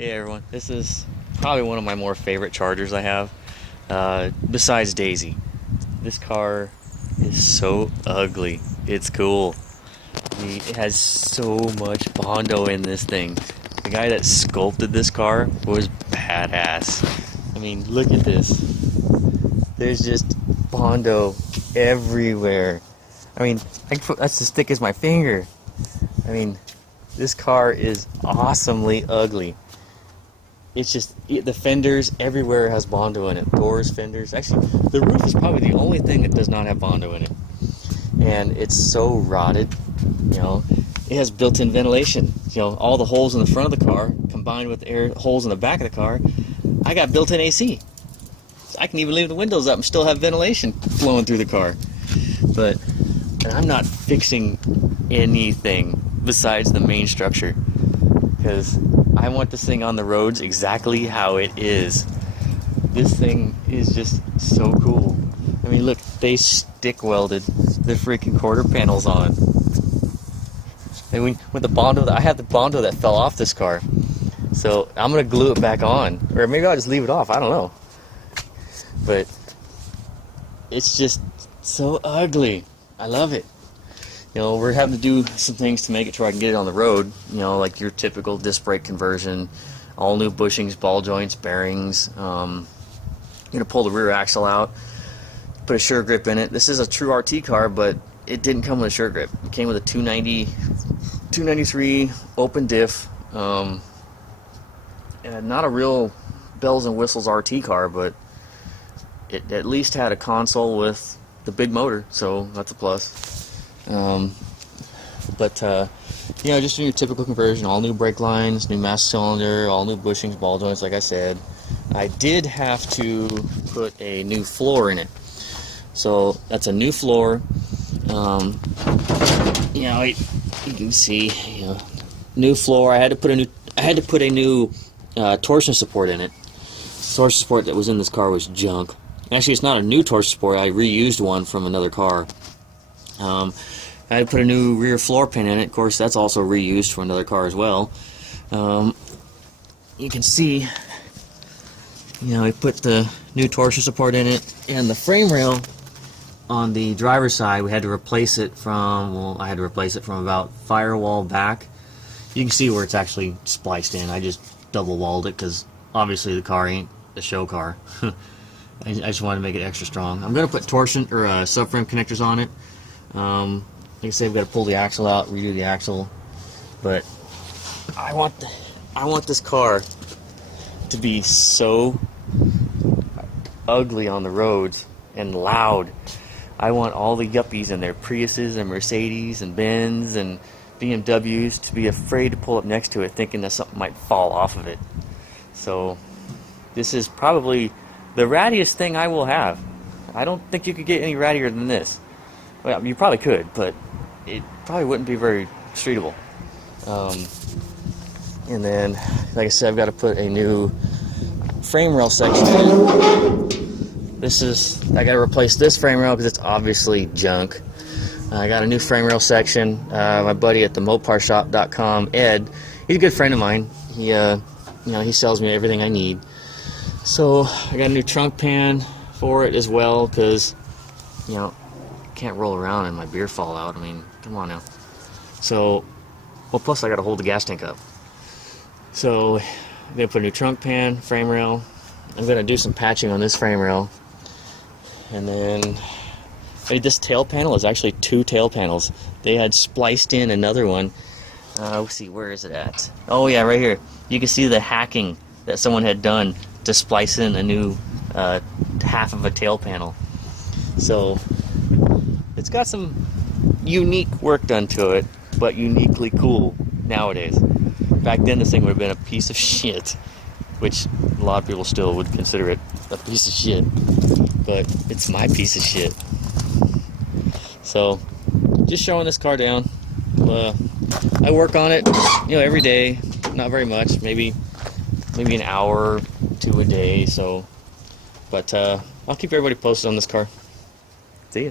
Hey everyone, this is probably one of my more favorite Chargers I have, besides Daisy. This car is so ugly. It's cool. It has so much Bondo in this thing. The guy that sculpted this car was badass. I mean, look at this. There's just Bondo everywhere. I mean, that's as thick as my finger. I mean, this car is awesomely ugly. It's just, the fenders everywhere has Bondo in it. Doors, fenders. Actually, the roof is probably the only thing that does not have Bondo in it. And it's so rotted, you know. It has built-in ventilation. You know, all the holes in the front of the car combined with the air holes in the back of the car. I got built-in AC. So I can even leave the windows up and still have ventilation flowing through the car. And I'm not fixing anything besides the main structure, because I want this thing on the roads exactly how it is. This thing is just so cool. I mean, look, they stick welded the freaking quarter panels on. And with the Bondo, I have the Bondo that fell off this car, so I'm gonna glue it back on, or maybe I'll just leave it off. I don't know, but it's just so ugly. I love it. You know, we're having to do some things to make it to where I can get it on the road. You know, like your typical disc brake conversion, all new bushings, ball joints, bearings. I'm gonna pull the rear axle out, put a sure grip in it. This is a true RT car, but it didn't come with a sure grip. It came with a 293 open diff, and not a real bells and whistles RT car, but it at least had a console with the big motor, so that's a plus. You know, just doing your typical conversion, all new brake lines, new master cylinder, all new bushings, ball joints, like I said. I did have to put a new floor in it, so that's a new floor. You know, you can see, you know, new floor. I had to put a new torsion support in it. The torsion support that was in this car was junk. Actually, it's not a new torsion support. I reused one from another car. I had to put a new rear floor pan in it. Of course, that's also reused for another car as well. You can see, you know, we put the new torsion support in it, and the frame rail on the driver's side, we had to replace it from, well, I had to replace it from about firewall back. You can see where it's actually spliced in. I just double walled it because obviously the car ain't a show car. I just wanted to make it extra strong. I'm going to put torsion or subframe connectors on it. Like I say, we've got to pull the axle out, redo the axle, but I want this car to be so ugly on the roads and loud. I want all the yuppies and their Priuses and Mercedes and Benz and BMWs to be afraid to pull up next to it, thinking that something might fall off of it. So this is probably the rattiest thing I will have. I don't think you could get any rattier than this. Well, you probably could, but it probably wouldn't be very streetable. And then, like I said, I've got to put a new frame rail section in. I got to replace this frame rail because it's obviously junk. I got a new frame rail section. My buddy at the moparshop.com, Ed, he's a good friend of mine. He, you know, he sells me everything I need. So I got a new trunk pan for it as well, because, you know, can't roll around and my beer fall out. I mean, come on now. So, well, plus I got to hold the gas tank up. So I'm gonna put a new trunk pan, frame rail. I'm gonna do some patching on this frame rail, and then this tail panel is actually two tail panels. They had spliced in another one. Let's see, where is it at? Oh yeah, right here. You can see the hacking that someone had done to splice in a new half of a tail panel. So it's got some unique work done to it, but uniquely cool nowadays. Back then, this thing would have been a piece of shit, which a lot of people still would consider it a piece of shit, but it's my piece of shit. So, just showing this car down. I work on it, you know, every day. Not very much, maybe an hour or two a day. So, but I'll keep everybody posted on this car. See ya.